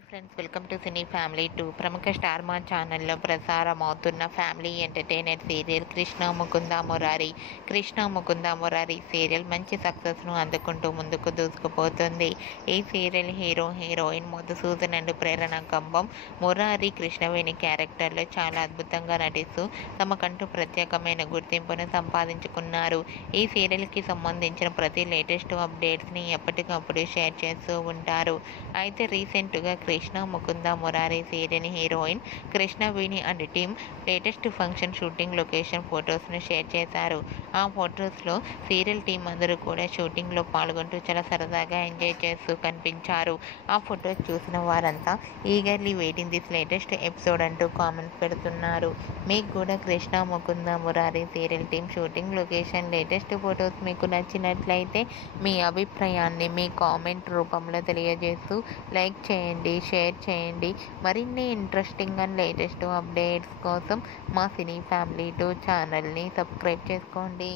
Hi friends, welcome to cine family 2. ప్రముఖ star మా ఛానల్లో ప్రసారం అవుతున్న family entertainer serial Krishna Mukunda Murari serial మంచి సక్సెస్ను అందుకుంటూ ముందుకు దూసుకుపోతుంది. ఈ సీరియల్ హీరోయిన్ మధుసూదన్ అండ్ ప్రేరణ కంబం మురారి కృష్ణవేణి క్యారెక్టర్లో చాలా అద్భుతంగా నటిస్తూ తమకంటూ ప్రత్యేకమైన గుర్తింపును సంపాదించుకున్నారు. ఈ సీరియల్కి సంబంధించిన ప్రతి లేటెస్ట్ అప్డేట్స్ని ఎప్పటికప్పుడు షేర్ చేస్తూ ఉంటారు. అయితే రీసెంట్గా Krishna Mukunda Murari serial heroine Krishnaveni and team latest function shooting location ఫొటోస్ను షేర్ చేశారు. ఆ ఫొటోస్లో సీరియల్ టీం అందరూ కూడా షూటింగ్లో పాల్గొంటూ చాలా సరదాగా ఎంజాయ్ చేస్తూ కనిపించారు. ఆ ఫొటోస్ చూసిన వారంతా eagerly waiting this latest episode అంటూ కామెంట్స్ పెడుతున్నారు. మీకు కూడా Krishna Mukunda Murari serial team shooting location latest photos మీకు నచ్చినట్లయితే మీ అభిప్రాయాన్ని మీ కామెంట్ రూపంలో తెలియజేస్తూ లైక్ చేయండి, షేర్ చేయండి. మరిన్ని ఇంట్రెస్టింగ్ అండ్ లేటెస్ట్ అప్డేట్స్ కోసం మా సినీ ఫ్యామిలీ 2 ఛానల్ని సబ్స్క్రైబ్ చేసుకోండి.